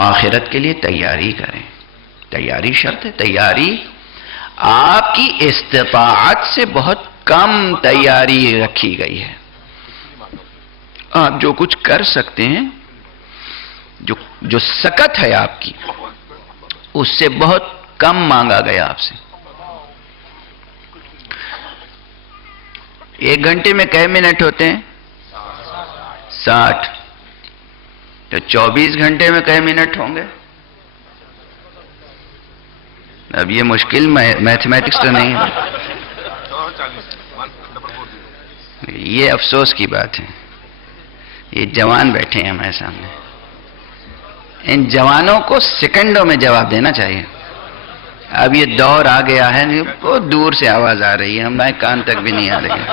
آخرت کے لیے تیاری کریں. تیاری شرط ہے. تیاری آپ کی استطاعت سے بہت کم تیاری رکھی گئی ہے. آپ جو کچھ کر سکتے ہیں، جو سکت ہے آپ کی، اس سے بہت کم مانگا گیا آپ سے. 1 گھنٹے میں کئے منٹ ہوتے ہیں؟ 60. تو 24 گھنٹے میں کئے منٹ ہوں گے؟ اب یہ مشکل میتھمیٹکس تو نہیں ہے. یہ افسوس کی بات ہے. یہ جوان بیٹھے ہیں ہمارے سامنے، ان جوانوں کو سیکنڈوں میں جواب دینا چاہیے. اب یہ دور آ گیا ہے، بہت دور سے آواز آ رہی ہے، ہمارے کان تک بھی نہیں آ رہی ہے.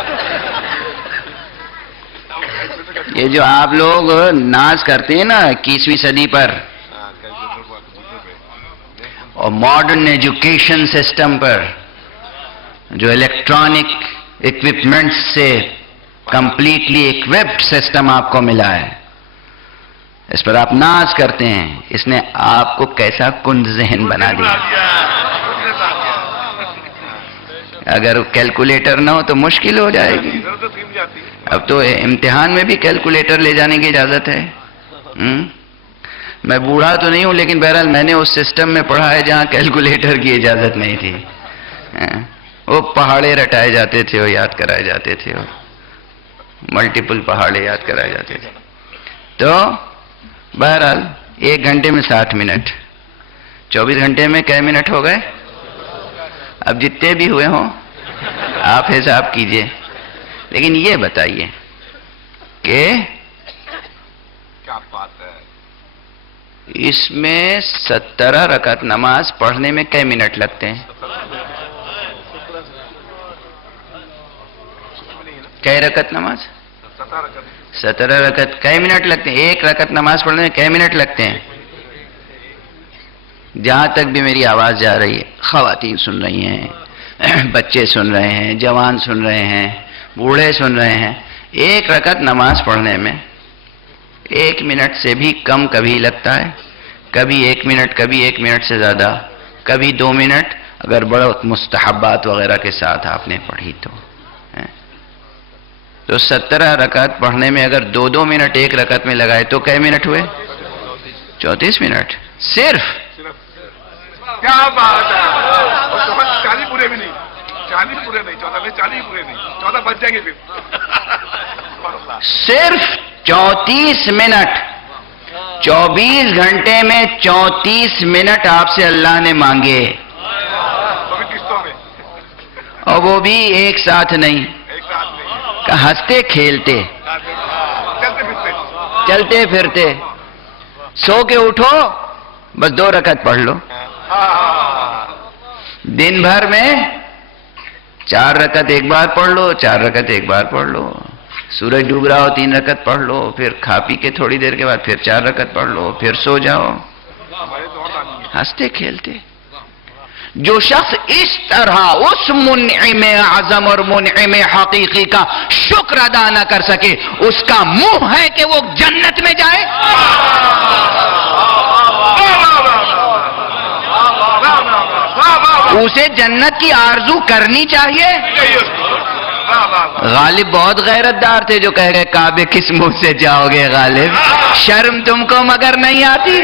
یہ جو آپ لوگ ناز کرتے ہیں نا 21ویں صدی پر اور ماڈرن ایجوکیشن سسٹم پر، جو الیکٹرانک اکوپمنٹ سے کمپلیٹلی اکوپڈ سسٹم آپ کو ملا ہے، اس پر آپ ناز کرتے ہیں. اس نے آپ کو کیسا کند ذہن بنا دیا. اگر کیلکولیٹر نہ ہو تو مشکل ہو جائے گی. اب تو امتحان میں بھی کیلکولیٹر لے جانے کی اجازت ہے. میں بوڑھا تو نہیں ہوں، لیکن بہرحال میں نے اس سسٹم میں پڑھا ہے جہاں کیلکولیٹر کی اجازت نہیں تھی. وہ پہاڑے رٹائے جاتے تھے اور یاد کرائے جاتے تھے، ملٹیپل پہاڑے یاد کرائے جاتے تھے. تو بہرحال 1 گھنٹے میں 60 منٹ، 24 گھنٹے میں کئے منٹ ہو گئے؟ اب جتنے بھی ہوئے ہوں آپ حساب کیجئے. لیکن یہ بتائیے کہ اس میں 17 رکعت نماز پڑھنے میں کئے منٹ لگتے ہیں؟ کئے رکعت نماز؟ 17 رکعت. کئے منٹ لگتے ہیں؟ 1 رکعت نماز پڑھنے میں کئے منٹ لگتے ہیں؟ جہاں تک بھی میری آواز جا رہی ہے، خواتین سن رہی ہیں، بچے سن رہے ہیں، جوان سن رہے ہیں، بوڑھے سن رہے ہیں، 1 رکعت نماز پڑھنے میں 1 منٹ سے بھی کم کبھی لگتا ہے، کبھی 1 منٹ، کبھی 1 منٹ سے زیادہ، کبھی 2 منٹ، اگر بڑا مستحبات وغیرہ کے ساتھ آپ نے پڑھی تو. 17 رکعت پڑھنے میں اگر 2 منٹ 1 رکعت میں لگائے تو کئے منٹ ہوئے؟ 34 منٹ صرف. کیا بات ہے! 40 پورے بھی نہیں، 40 پورے نہیں، 40 پورے نہیں، 14 بچ جائیں گے پھر. صرف 34 منٹ. 24 گھنٹے میں 34 منٹ آپ سے اللہ نے مانگے، اور وہ بھی ایک ساتھ نہیں، ہنستے کھیلتے، چلتے پھرتے. سو کے اٹھو بس 2 رکعت پڑھ لو. دن بھر میں 4 رکعت ایک بار پڑھ لو، 4 رکعت ایک بار پڑھ لو. سورج ڈوب رہا ہو 3 رکعت پڑھ لو، پھر کھا پی کے تھوڑی دیر کے بعد پھر 4 رکعت پڑھ لو، پھر سو جاؤ. ہنستے کھیلتے. جو شخص اس طرح اس منعم اعظم اور منعم حقیقی کا شکر ادا نہ کر سکے، اس کا منہ ہے کہ وہ جنت میں جائے. اسے جنت کی آرزو کرنی چاہیے. غالب بہت غیرت دار تھے جو کہہ گئے کعبے کس منہ سے جاؤ گے غالب، شرم تم کو مگر نہیں آتی.